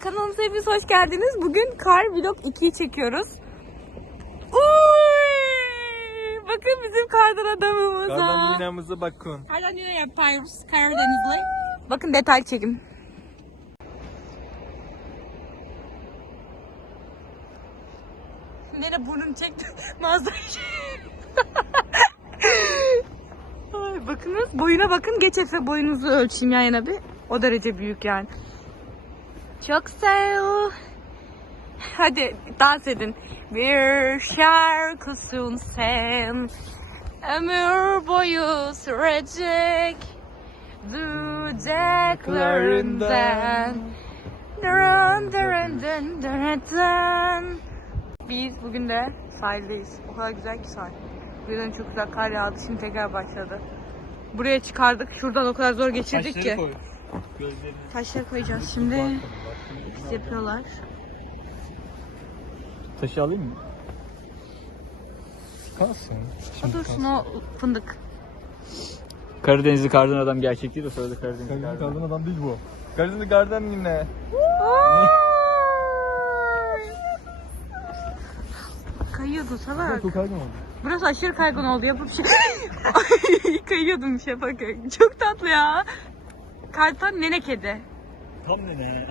Kanalımıza hepiniz hoş geldiniz. Bugün Kar Vlog 2'yi çekiyoruz. Uy! Bakın bizim kardan adamımıza. Kardan minamıza bakın. Kardan yine yapıyoruz Karadenizli. Bakın detay çekim. Nere burnunu çekti? Manzarayı Ay, bakınız boyuna bakın. Geç Efe boyunuzu ölçeyim yan yana bir. O derece büyük yani. Çok sev. Hadi dans edin. Bir şarkısın sen. Ömür boyu sürecek. Dudaklarından. Dırın dırın dırın dın. Biz bugün de sahildeyiz. O kadar güzel ki sahil. Birden çok güzel kar yağdı. Şimdi tekrar başladı. Buraya çıkardık. Şuradan o kadar zor geçirdik ki. Taşları koyacağız şimdi. Biz yapıyorlar. Taşı alayım mı? Kalsın. O dursun o fındık. Karadenizli kardan adam gerçek değil o sırada Karadenizli Karadenizli kardan. kardan adam değil bu. Karadenizli kardan yine. Kayıyordu salak. Çok kaygan oldu. Burası aşırı kaygan oldu. Yapıp şey... Ay, Kayıyordum bir şey bakın. Çok tatlı ya. Kartal nene kedi. Tam ne ne?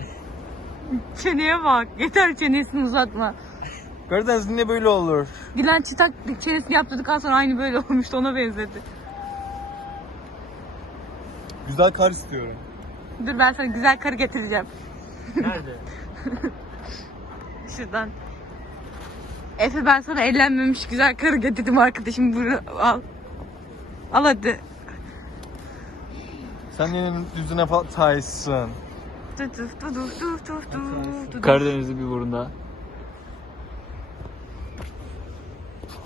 Çeneye bak. Yeter çenesini uzatma. Karadeniz niye böyle olur? Dilan çıtak çenesini yaptırdıktan sonra aynı böyle olmuştu. Ona benzedi. Güzel kar istiyorum. Dur ben sana güzel karı getireceğim. Nerede? Şuradan. Efe ben sana ellenmemiş güzel karı getirdim arkadaşım. Bunu al. Al hadi. Sen yine yüzüne falan Tyson. Du du du. Karadenizli bir burunda.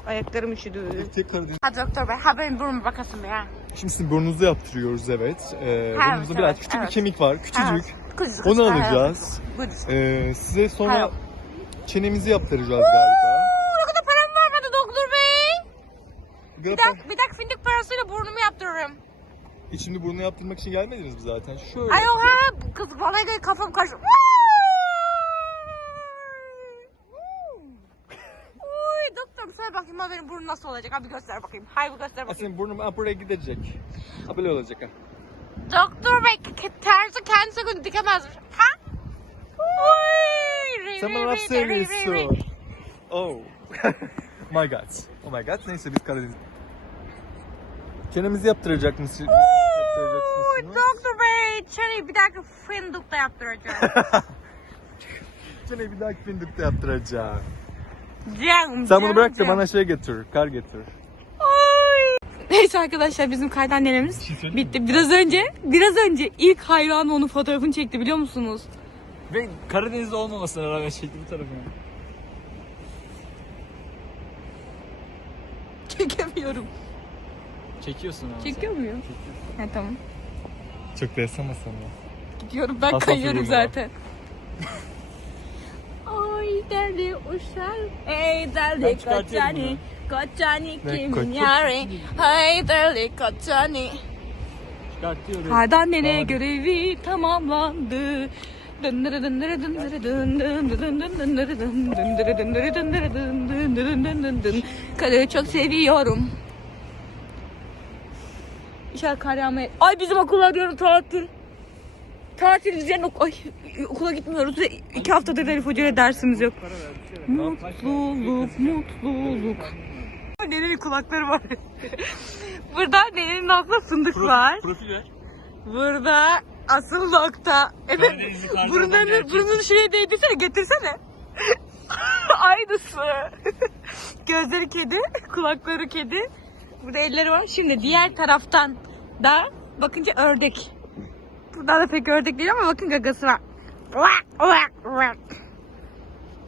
Ayaklarım üşüdü. Tek Karadeniz. Ha doktor bey, ha benim burnuma bakasın be ya. Şimdi sizin burnunuzu yaptırıyoruz evet. Ee, Ha, burnunuzda evet, biraz küçük evet. bir kemik var. Küçücük. Küçücük. Onu alacağız. Ee, size sonra Ha. çenemizi yaptıracağız galiba. Ne kadar param var bana doktor bey. Bir Bir dakika, bir dakika fındık parasıyla burnumu yaptırırım. Hiç şimdi burnu yaptırmak için gelmediniz mi zaten? Şöyle. Ay oha kız vallahi kafam karıştı. Söyle bakayım ha benim burnum nasıl olacak? Abi göster bakayım. Hay bir göster bakayım. senin burnun ha, buraya gidecek. Ha böyle olacak ha. Doktor bey terzi kendisi gün dikemezmiş. Ha? Uy, Sen bana laf söylüyorsun. Oh. my god. Oh my god. Neyse biz Karadeniz. Çenemizi yaptıracak mısın? Uy, Yaptıracaksınız. doktor bey çeneyi bir dakika fındık da yaptıracağım. Çeneyi bir dahaki fındıkta yaptıracağım. Canım, Sen bunu bırak da bana şey getir. Kar getir. Ay. Neyse arkadaşlar bizim kaydan denememiz bitti. Biraz önce, biraz önce ilk hayranı onun fotoğrafını çekti biliyor musunuz? Ve Karadenizli olmamasına rağmen çekti bu tarafına. Çekemiyorum. Çekiyorsun ama. Çekiyor muyum? Ha tamam. Çok da yasamasın ya. Gidiyorum ben Hassas kayıyorum var. zaten. Ay deli uşak, ey Ben deli çıkartıyorum kocani, kocani Ne kimin koçu? yari, hey deli kocani. Çıkartıyorum. Kardan nereye Tamam. görevi tamamlandı. Dındırı dındırı dındırı dın dın dın dın dındırı dın dındırı dındırı dındırı dın dın dın dın dın dın. Karı çok seviyorum. İnşallah kar yağmaya... Ay bizim okullar yarın tatil. Tatil yarın ok- Ay, okula gitmiyoruz ve iki haftadır Elif Hoca'ya dersimiz yok. Mutluluk, mutluluk. Nenenin kulakları var. Burada nenenin altında fındık var. Profil ver. Burada asıl nokta. Evet. Karadenizli gerçek. burnunu şuraya değdirsene getirsene. Aynısı. Gözleri kedi, kulakları kedi. Burada elleri var. Şimdi diğer taraftan da bakınca ördek. Burada da pek ördek değil ama bakın gagası var.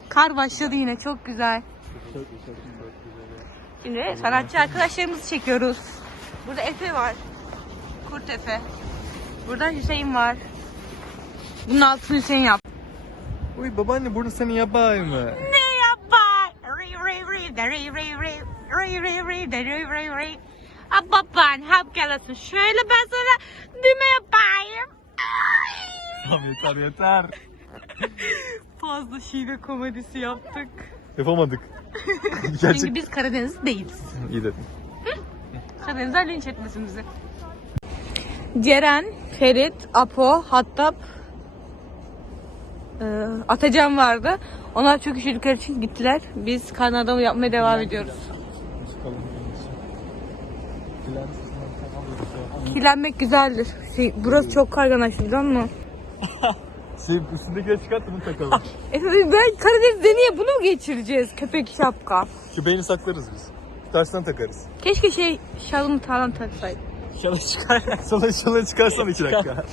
Kar başladı yine çok güzel. Şimdi sanatçı arkadaşlarımızı çekiyoruz. Burada Efe var. Kurt Efe. Burada Hüseyin var. Bunun altını Hüseyin yap. Uy babaanne burnu senin yapay mı? Ne de ri ri ri. Ri ri ri de. Aa, baban hap gelasın. Şöyle ben sana düğme yapayım. Ay. Tamam yeter yeter. Fazla şive komedisi yaptık. Yapamadık. Çünkü Gerçek. biz Karadeniz değiliz. İyi dedim. Karadenizler linç etmesin bizi. Ceren, Ferit, Apo, Hattab, e, Atacan vardı. Onlar çok üşüdükleri için gittiler. Biz karnı adamı yapmaya devam ediyoruz. Kirlenmek güzeldir. Şey, burası çok kayganlaştı biliyor musun? Şey üstündekileri çıkart da bunu takalım. E, ben Karadeniz'de niye bunu mu geçireceğiz? Köpek şapka. Beyni saklarız biz. Tersten takarız. Keşke şey şalımı falan taksaydı. Şöyle çıkar. Sana şunu çıkarsan iki dakika.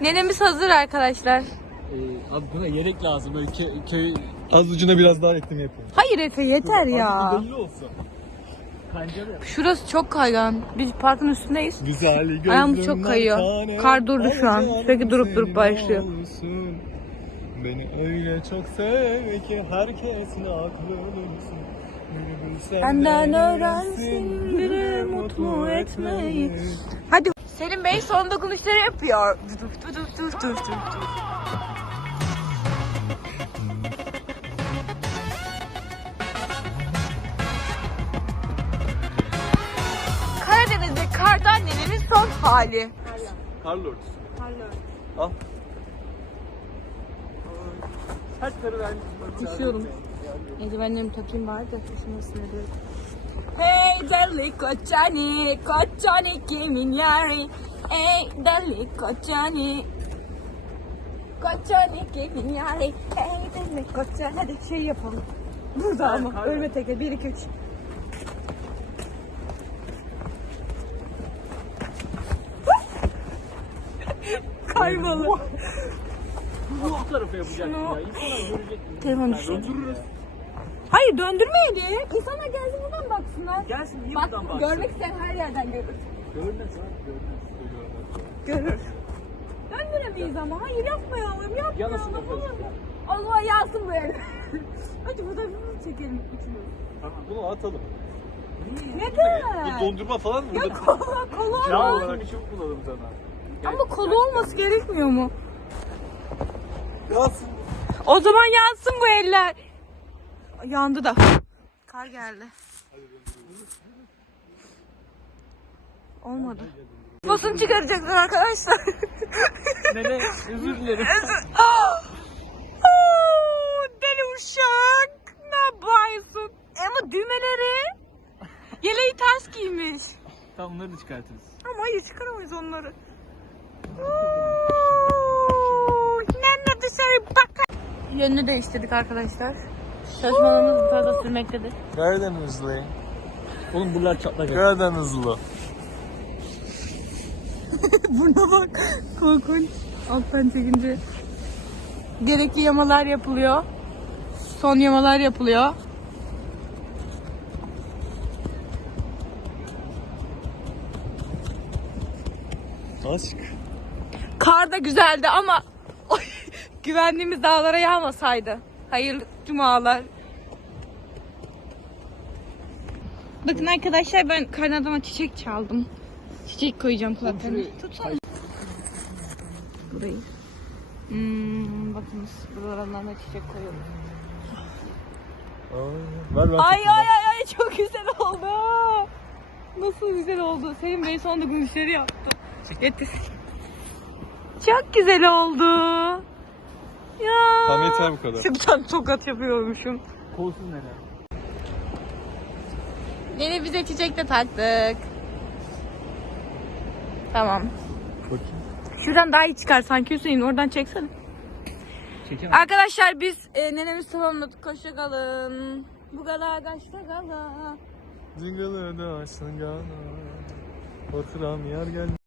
Nenemiz hazır arkadaşlar. Ee, abi buna yedek lazım. Böyle köy... köy... Az ucuna biraz daha ekleme yapayım. Hayır Efe yeter ya. Belli olsun. Şurası çok kaygan. Biz parkın üstündeyiz. Güzel Ayağımız çok kayıyor. Kar durdu şu an. Sürekli durup durup başlıyor. Olsun. Beni öyle çok sev ki herkesin aklı olsun. Benden öğrensin biri mutlu etmeyi. Hadi. Selim Bey son dokunuşları yapıyor. Duf duf duf duf duf duf. Karadeniz'de kardan nenenin son hali. Karlı örtüsü. Al. Kaç karı vermiş? Üşüyorum. Eldivenlerimi takayım bari da üşümesin diye. Hey deli koçani, koçani kimin yari? Hey deli koçani. Koçani kimin yari? Hey deli koçani. Hadi şey yapalım. Burada ama. Ölme tekrar. 1, 2, 3. Kaymalı. Bu tarafa yapacaksın Şunu- ya. İnsanlar görecek. Telefon Yani düştü. Döndürürüz. Hayır döndürmeyelim. İnsanlar gelsin buradan baksınlar. Gelsin niye Bak buradan baksın? görmek isteyen her yerden görür. Görmez abi görmez. Görür. Döndüremeyiz ama. Hayır yapma yavrum yapma. Yanasın zaman yansın bu evde. Hadi burada bir çekelim üçümüz. Bunu atalım. Bir Neden? dondurma falan mı? Ya kolu Ya olmaz. olsun bir çubuk bulalım sana. Ama kolu olması gerekmiyor mu? Yansın. O zaman yansın bu eller. Yandı da. Kar geldi. Olmadı. Basın çıkaracaklar arkadaşlar. Nene özür dilerim. Oo, Deli uşak. Ne yapıyorsun? Ama düğmeleri. Yeleği ters giymiş. tamam bunları da çıkartırız. Ama hayır çıkaramayız onları. Dışarı bak. Yönünü değiştirdik arkadaşlar. Çalışmalarımız kadar sürmektedir. Karadenizli. Oğlum buralar çatlak. Karadenizli. Buna bak. Korkunç. Alttan çekince. Gerekli yamalar yapılıyor. Son yamalar yapılıyor. Aşk. Kar da güzeldi ama oy, güvendiğimiz dağlara yağmasaydı. Hayırlı cumalar. Bakın arkadaşlar ben karnadama çiçek çaldım. Çiçek koyacağım kulaklarına. Tutsana. Burayı. Hmm, bakınız buralarına çiçek koyuyorum. Ver Ay ay ay ay çok güzel oldu. Nasıl güzel oldu. Senin Bey son dokunuşları yaptı. Getir. Çok güzel oldu. Ya. Tamam yeter bu kadar. Bir tane tokat yapıyormuşum. Kolsuz nene. Yeni bize çiçek de taktık. Tamam. Bakayım. Şuradan daha iyi çıkar sanki Hüseyin. Oradan çeksene. Çekemem. Arkadaşlar biz e, nenemizi tamamladık. Hoşça kalın. Bu kadar hoşça kalın. Jingle da aşkın gana. Korkuram yer geldi.